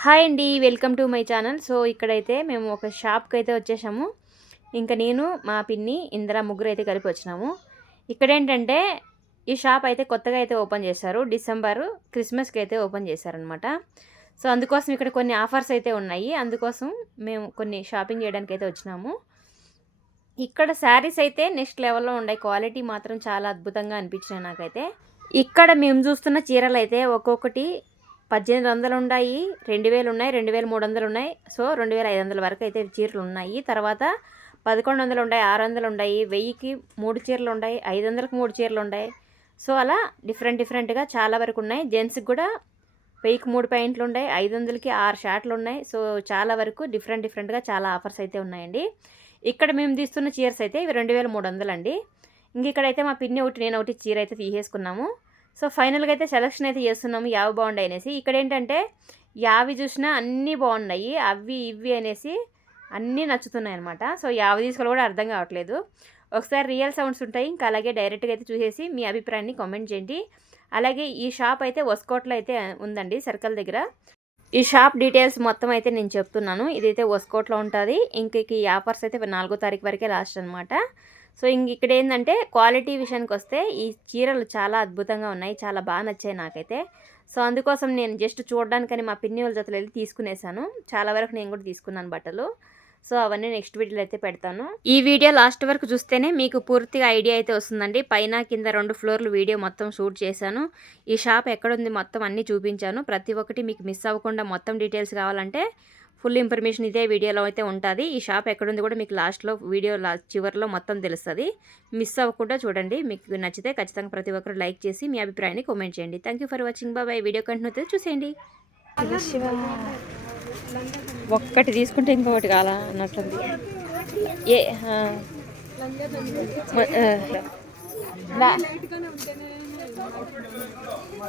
Hi అండి, welcome to my channel. So ఇక్కడైతే మేము ఒక షాప్కి అయితే వచ్చేసాము. ఇంకా నేను మా పిన్ని ఇందిరా ముగ్గురు అయితే కలిపి వచ్చినాము. ఇక్కడ ఏంటంటే ఈ షాప్ అయితే కొత్తగా అయితే ఓపెన్ చేశారు. డిసెంబర్ క్రిస్మస్కి అయితే ఓపెన్ చేశారనమాట. సో అందుకోసం ఇక్కడ కొన్ని ఆఫర్స్ అయితే ఉన్నాయి. అందుకోసం మేము కొన్ని షాపింగ్ చేయడానికి అయితే వచ్చినాము. ఇక్కడ శారీస్ అయితే నెక్స్ట్ లెవెల్లో ఉన్నాయి. క్వాలిటీ మాత్రం చాలా అద్భుతంగా అనిపించినాయి నాకైతే. ఇక్కడ మేము చూస్తున్న చీరలు అయితే ఒక్కొక్కటి 1800 ఉన్నాయి, 2000 ఉన్నాయి, 2300 ఉన్నాయి. సో 2500 వరకు అయితే చీరలు ఉన్నాయి. తర్వాత 1100 ఉన్నాయి, 600 ఉన్నాయి, 1000కి 3 చీరలు ఉన్నాయి, 500కి 3 చీరలు ఉన్నాయి. సో అలా డిఫరెంట్గా చాలా వరకు ఉన్నాయి. జెంట్స్కి కూడా 1000కి 3 ప్యాంట్లు ఉన్నాయి, 500కి 6 షార్ట్లు ఉన్నాయి. సో చాలా వరకు డిఫరెంట్గా చాలా ఆఫర్స్ అయితే ఉన్నాయండి. ఇక్కడ మేము తీస్తున్న చీరస్ అయితే ఇవి 2300 అండి. ఇంక ఇక్కడైతే మా పిన్ని ఒకటి నేను ఒకటి చీర అయితే తీసేసుకున్నాము. సో ఫైనల్గా అయితే సెలక్షన్ అయితే చేస్తున్నాము యావి బాగున్నాయి అనేసి. ఇక్కడ ఏంటంటే యావి చూసినా అన్నీ బాగున్నాయి, అవి ఇవి అనేసి అన్నీ నచ్చుతున్నాయి అనమాట. సో యావి తీసుకోవాలి కూడా అర్థం కావట్లేదు. ఒకసారి రియల్ సౌండ్స్ ఉంటాయి, ఇంకా అలాగే డైరెక్ట్గా అయితే చూసేసి మీ అభిప్రాయాన్ని కామెంట్ చేయండి. అలాగే ఈ షాప్ అయితే వస్కోట్లో అయితే ఉందండి, సర్కిల్ దగ్గర. ఈ షాప్ డీటెయిల్స్ మొత్తం అయితే నేను చెప్తున్నాను. ఇదైతే వస్కోట్లో ఉంటుంది. ఇంక ఈ ఆఫర్స్ అయితే 4వ తారీఖు వరకే లాస్ట్ అనమాట. సో ఇంక ఇక్కడ ఏంటంటే క్వాలిటీ విషయానికి వస్తే ఈ చీరలు చాలా అద్భుతంగా ఉన్నాయి, చాలా బాగా నచ్చాయి నాకైతే. సో అందుకోసం నేను జస్ట్ చూడడానికని మా పిన్ని వాళ్ళ జతలు వెళ్ళి తీసుకునేసాను. చాలా వరకు నేను కూడా తీసుకున్నాను బట్టలు. సో అవన్నీ నెక్స్ట్ వీడియోలో అయితే పెడతాను. ఈ వీడియో లాస్ట్ వరకు చూస్తేనే మీకు పూర్తిగా ఐడియా అయితే వస్తుందండి. పైన కింద 2 ఫ్లోర్లు వీడియో మొత్తం షూట్ చేశాను. ఈ షాప్ ఎక్కడుంది మొత్తం అన్నీ చూపించాను. ప్రతి ఒక్కటి మీకు మిస్ అవ్వకుండా మొత్తం డీటెయిల్స్ కావాలంటే ఫుల్ ఇన్ఫర్మేషన్ ఇదే వీడియోలో అయితే ఉంటుంది. ఈ షాప్ ఎక్కడుంది కూడా మీకు లాస్ట్లో వీడియో చివరిలో మొత్తం తెలుస్తుంది. మిస్ అవ్వకుండా చూడండి. మీకు నచ్చితే ఖచ్చితంగా ప్రతి ఒక్కరు లైక్ చేసి మీ అభిప్రాయాన్ని కామెంట్ చేయండి. Thank you for watching. Bye. Video continue అయితే చూసేయండి. ఒక్కటి తీసుకుంటే ఇంకొకటి కాలా అన్నట్టుంది.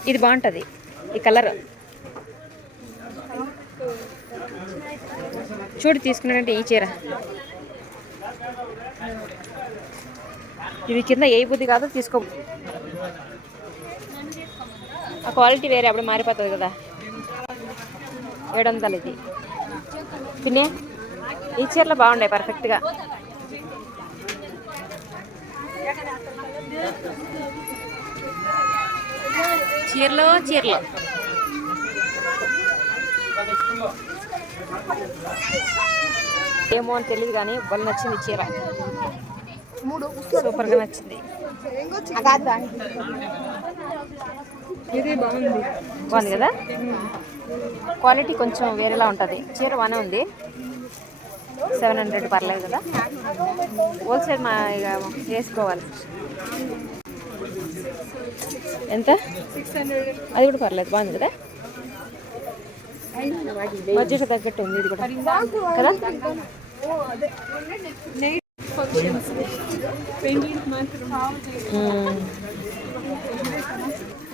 ఇది బాగుంటుంది, ఈ కలర్ చూడు. తీసుకున్నాడంటే ఈ చీర ఇది కింద ఏ బుద్ధి కాదు, తీసుకో. ఆ క్వాలిటీ వేరే, అప్పుడు మారిపోతుంది కదా. 700 ఇది. పిన్ని ఈ చీరలు బాగున్నాయి పర్ఫెక్ట్గా. చీరలో ఏమో అని తెలియదు కానీ వాళ్ళు నచ్చింది చీర, సూపర్గా నచ్చింది. ఇది బాగుంది కదా. క్వాలిటీ కొంచెం వేరేలా ఉంటుంది. చీర బాగానే ఉంది. 700 పర్లేదు కదా. హోల్సేల్ మా ఇక వేసుకోవాలి. ఎంత? అది కూడా పర్లేదు, బాగుంది కదా. బడ్జెట్ తగ్గట్టు ఉంది ఇది కూడా కదా.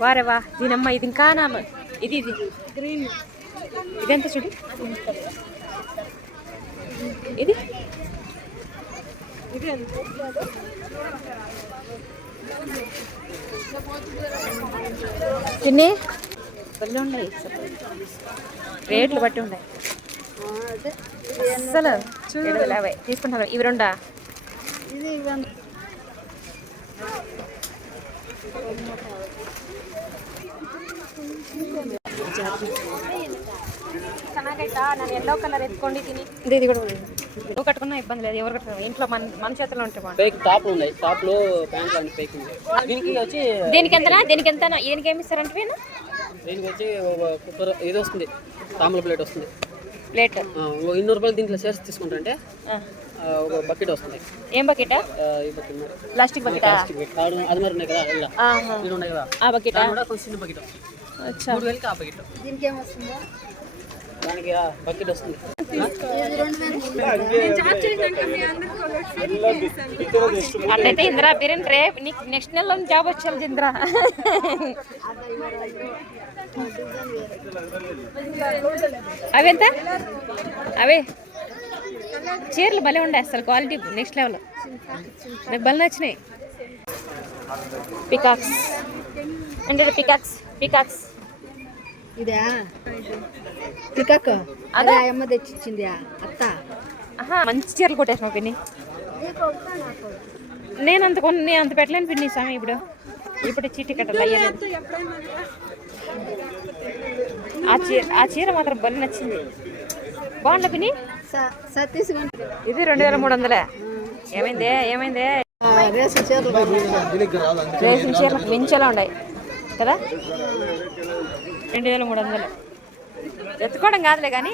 వారేవా దీనమ్మ, ఇది ఇంకా నా ఇది గ్రీన్. ఇదెంత చూడు, ఇది తిని బళ్ళు ఉన్నాయి, రేట్లు బట్టి ఉన్నాయి అసలు. 750 తీసుకుంటాను. ఇవి 2 ಚೆನ್ನಾಗೈತಾ? ನಾನು ಎಲ್ಲೋ ಕಲರ್ ಎತ್ಕೊಂಡಿದ್ದೀನಿ. ఇది కూడా నువ్వు కట్టుకున్నా ఇబ్బంది లేదు, ఎవరు కట్టుకున్నా ఇంట్లో మన చేతిలో ఉంటే టాప్ ఉన్నాయి. టాప్ లో ప్యాంట్ అండ్ ఫేక్ ఉంది. దీనికి వచ్చి దీనికి ఎంత దీనికి ఏమి ఇస్తారంటే దీనికి వచ్చి ఇది వస్తుంది, తాంబూల ప్లేట్ వస్తుంది. ప్లేట్ 200 రూపాయలు. దీంట్లో షేర్స్ తీసుకుంటే ఒక బకెట్ వస్తుంది. ఏం బకెటా? ఈ బకెట్ ప్లాస్టిక్ బకెటా? అది మరి ఉన్నాయి కదా, ఇలా ఇది ఉన్నాయి కదా. ఆ బకెట్ కొంచెం చిన్న బకెట్. 3000కి ఆ బకెట్. దీనికి ఏమొస్తుందా? దానికి బకెట్ వస్తుంది. అట్లయితే ఇందిరా బిర్యానీ రేపు నీకు నెక్స్ట్ నెలలో జాబ్ వచ్చేది ఇందిరా. అవి ఎంత? అవే చీరలు భలే ఉండే అసలు, క్వాలిటీ నెక్స్ట్ లెవెల్. నాకు భలే నచ్చినాయి. పికాక్స్ అంటే పికాక్స్ ఇదా పికక్ అదే అమ్మ తెచ్చిచ్చింది అత్త. మంచి చీరలు కొట్టేసిన పిన్ని. నేను అంత పెట్టలేను పిన్ని స్వామి. ఇప్పుడు చీటి కట్ట అయ్యలేదు. ఆ చీర మాత్రం బలి నచ్చింది. బాగుండ పిన్ని. ఇది 2300. ఏమైందే రేషన్ చీరలకు మించేలా ఉన్నాయి కదా. 2300 ఎత్తుకోవడం కాదులే కానీ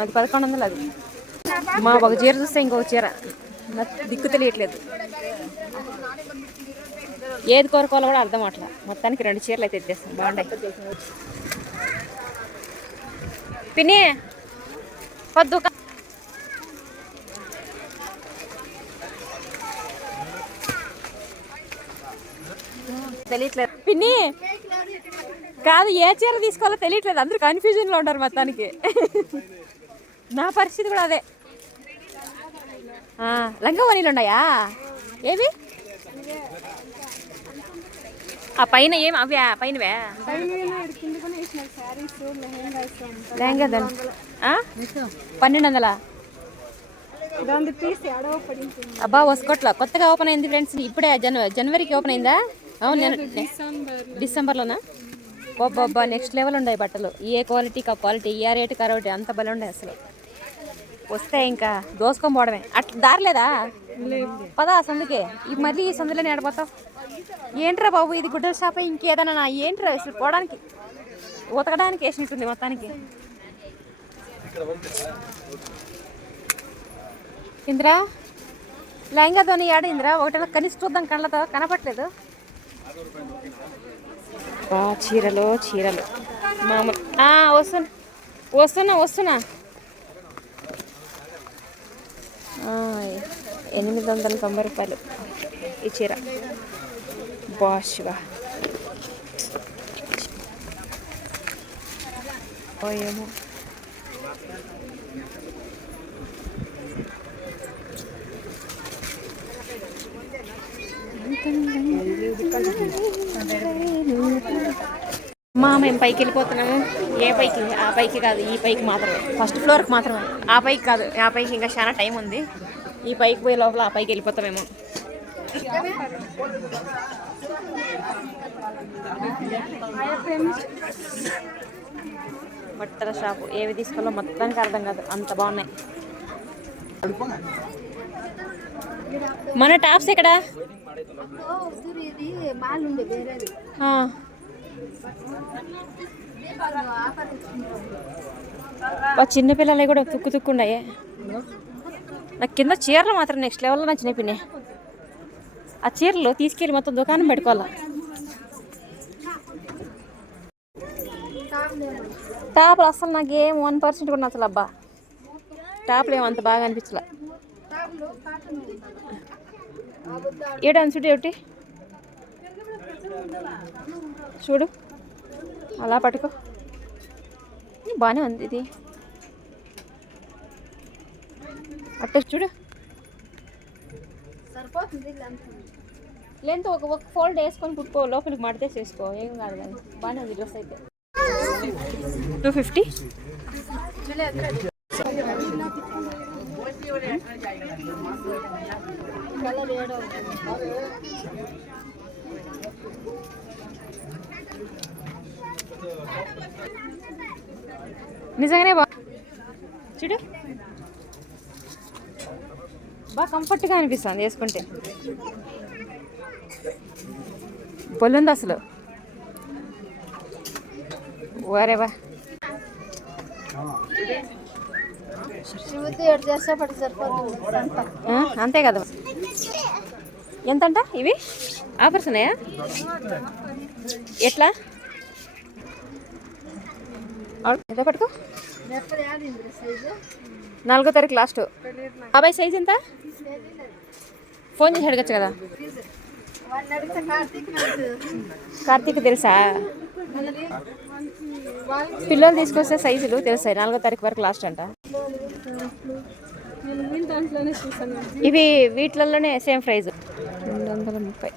అది 1100. అది మా ఒక చీర చూస్తే ఇంకొక చీర దిక్కు తెలియట్లేదు. ఏది కోరుకోవాలో కూడా అర్థం అవట్లా. మొత్తానికి 2 చీరలు అయితే ఎత్తేస్తాం. బాగుంటాయి పిన్ని. పొద్దు తెలియట్లేదు పిన్ని. కాదు, ఏ చీర తీసుకోవాలో తెలియట్లేదు. అందరూ కన్ఫ్యూజన్లో ఉంటారు మొత్తానికి. నా పరిస్థితి కూడా అదే. లంగావనీలు ఉన్నాయా? ఏవి ఆ పైన? ఏం అవి పైనవే? లెహంగా 1200. అబ్బా వసుకోట్ల కొత్తగా ఓపెన్ అయింది ఫ్రెండ్స్. ఇప్పుడే జనవరికి ఓపెన్ అయిందా? అవును, నేను డిసెంబర్లోనా? బాబా నెక్స్ట్ లెవెల్ ఉన్నాయి బట్టలు. ఏ క్వాలిటీకి ఆ క్వాలిటీ, ఏ రేటు కరోటి అంత బలం ఉండే అసలు. వస్తే ఇంకా దోసుకొని పోవడమే. అట్లా దారిలేదా? పదా సందుకే. మళ్ళీ ఈ సందులో నడిపోతావు ఏంట్రా బాబు? ఇది గుడ్డల షాపే ఇంకేదన్నా? ఏంట్రా అసలు పోవడానికి ఉతకడానికి వేసినట్టుంది మొత్తానికి. ఇందిరా లెహంగాతోని ఏడ ఇందిరా? ఒకటి కనిసి చూద్దాం కళ్ళతో, కనపట్లేదు. చీరలు మామూలు. వస్తున్నా 890 రూపాయలు ఈ చీర. బాష్వా ఏమో. మేము పైకి వెళ్ళిపోతున్నాము. ఏ పైకి? ఆ పైకి కాదు, ఈ పైకి మాత్రమే. ఫస్ట్ ఫ్లోర్కి మాత్రమే. ఆ పైకి కాదు, ఆ పైకి ఇంకా చాలా టైం ఉంది. ఈ పైకి పోయే లోపల ఆ పైకి వెళ్ళిపోతామేమో. బట్టల షాపు ఏవి తీసుకోవాలో మొత్తానికి అర్థం కాదు, అంత బాగున్నాయి. మన టాప్స్ ఎక్కడ? చిన్నపిల్లలవి కూడా తుక్కుండాయి. నాకు కింద చీరలు మాత్రం నెక్స్ట్ లెవెల్లో నచ్చినాయి పిన్ని. ఆ చీరలు తీసుకెళ్ళి మొత్తం దుకాణం పెట్టుకోవాలా. టాప్లు అసలు నాకు ఏం 1% కూడా నచ్చలు. అబ్బా టాప్లు ఏమంత బాగా అనిపించలే. ఏడాది చూడు ఏమిటి చూడు, అలా పట్టుకో. బాగానే ఉంది ఇది. అట్ట చూడు, లెంత్ ఒక ఫోల్డ్ వేసుకొని కుట్టుకో, లోపలికి మడితేసి వేసుకో, ఏం కాదు. కానీ బాగానే ఉంది డ్రెస్ అయితే. 250. నిజంగానే చూడు, బాగా కంఫర్ట్గా అనిపిస్తుంది వేసుకుంటే. పొల్లుంది అసలు. వారేవా అంతే కదా. ఎంతంట ఇవి? ఆఫర్స్ ఉన్నాయా? ఎట్లా? ఎంత పట్టుకో. 4వ తారీఖు లాస్ట్. బాబాయ్ సైజ్ ఎంత? ఫోన్ చేసి అడగచ్చు కదా. కార్తీక్ తెలుసా? పిల్లలు తీసుకొస్తే సైజులు తెలుస్తాయి. 4వ తారీఖు వరకు లాస్ట్ అంట. ఇవి వీటిలలోనే సేమ్ ప్రైజ్ 230.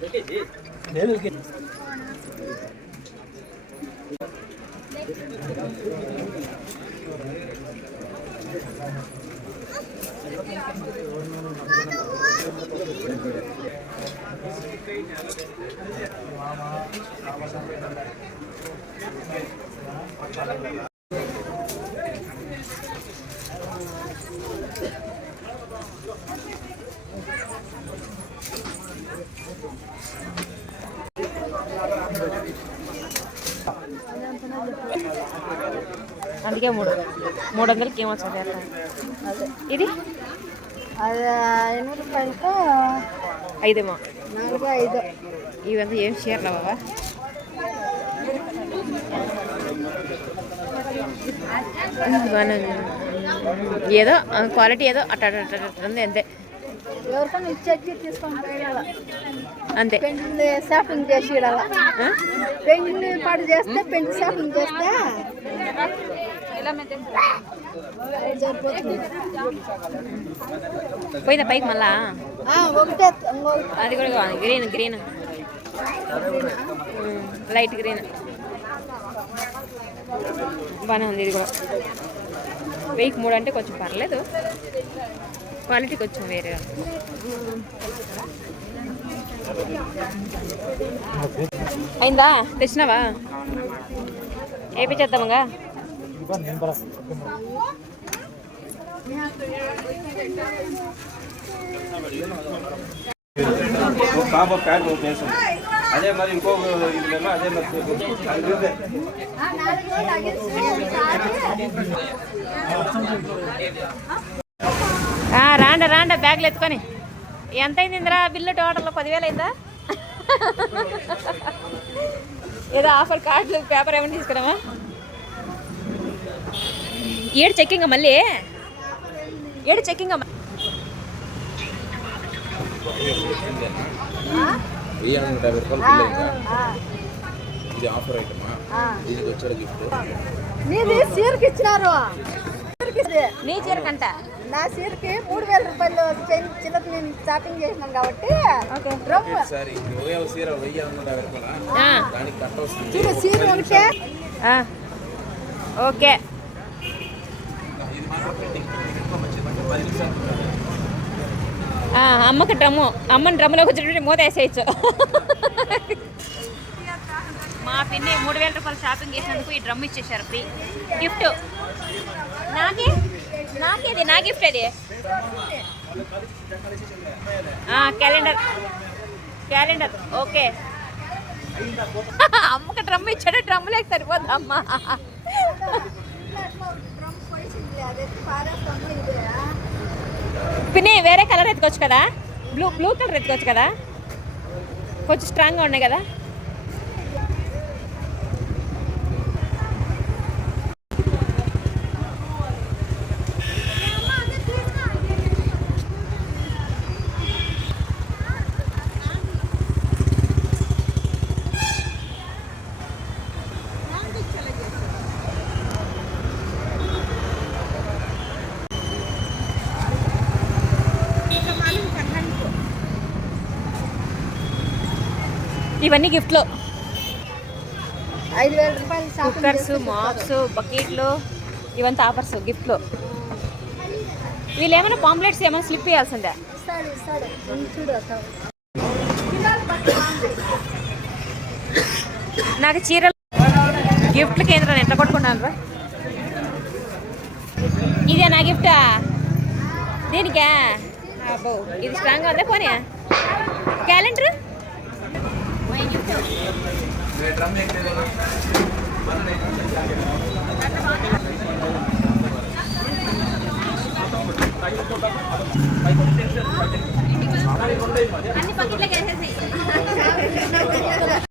అందుకే 300కి ఏమొస్తుంది అట్లా. ఇది అది 8 రూపాయలతో 5 4 5. ఇవంతా ఏం చీరలా బాబా? ఏదో క్వాలిటీ ఏదో ఉంది అంతే. ఎవరికైనా ఇచ్చేకి తీసుకొని పోయాల అంతే. పెంట్ షాపింగ్ చేసి ఇడాల. పెంట్ పాటు చేస్తే పెంట్ షాపింగ్ చేస్తే సరిపోతుంది. పోయిందా పైకి మళ్ళా? ఒకటే అది కూడా కావాలి. గ్రీన్ లైట్ గ్రీన్ బాగానే ఉంది. ఇది కూడా 1003 అంటే కొంచెం పర్లేదు, క్వాలిటీ కొంచెం వేరేగా. అయిందా? తెచ్చినావా? వేయించేద్దామంగా. అదే మరి ఇంకో అదే రాండా బ్యాగ్లు ఎత్తుకొని. ఎంత అయింది ఇందిరా బిల్లు? టోటల్ 10,000 అయిందా? ఏదో ఆఫర్ కార్డులు పేపర్ ఏమైనా తీసుకురామా? ఏడు చెక్కింగ్ మళ్ళీ ఇది ఆఫర్ ఐటమా? దీనికి వచ్చారు గిఫ్ట్. నీది చీరకి ఇచ్చినారు. నీ చీర కంట నా చీరకి 3,000 రూపాయలు చిన్నది నేను షాపింగ్ చేసినాను కాబట్టి చీర ఒకటే. ఓకే. అమ్మకి అమ్మని డ్రమ్ములోకి వచ్చేటప్పుడు మూత వేసేయచ్చు. మా పిన్ని 3,000 రూపాయలు షాపింగ్ చేసినందుకు ఈ డ్రమ్ ఇచ్చేసారు ఫ్రీ గిఫ్ట్. నాకేది నా గిఫ్ట్ అది. Calendar okay. అమ్మకి డ్రమ్ ఇచ్చాడు, డ్రమ్ లేక సరిపోద్ది అమ్మ. పిన్ని వేరే కలర్ ఎత్తుకోవచ్చు కదా, బ్లూ కలర్ ఎత్తుకోవచ్చు కదా, కొంచెం స్ట్రాంగ్గా ఉన్నాయి కదా. ఇవన్నీ గిఫ్ట్లో. 5,000 రూపాయలు కుక్కర్స్, మాప్స్, బకెట్లు ఇవంతా ఆఫర్స్ గిఫ్ట్లో. వీళ్ళు ఏమైనా పాంప్లెట్స్ ఏమైనా స్లిప్ చేయాల్సిందే. నాకు చీరలు గిఫ్ట్లు కేంద్రాన్ని ఎట్లా కొట్టుకున్నాను రా? ఇదే నా గిఫ్టా? దీనికా? అబ్బో ఇది స్ట్రాంగ్గా ఉందా? పోనీ క్యాలెండర్ అన్ని పక్కలకి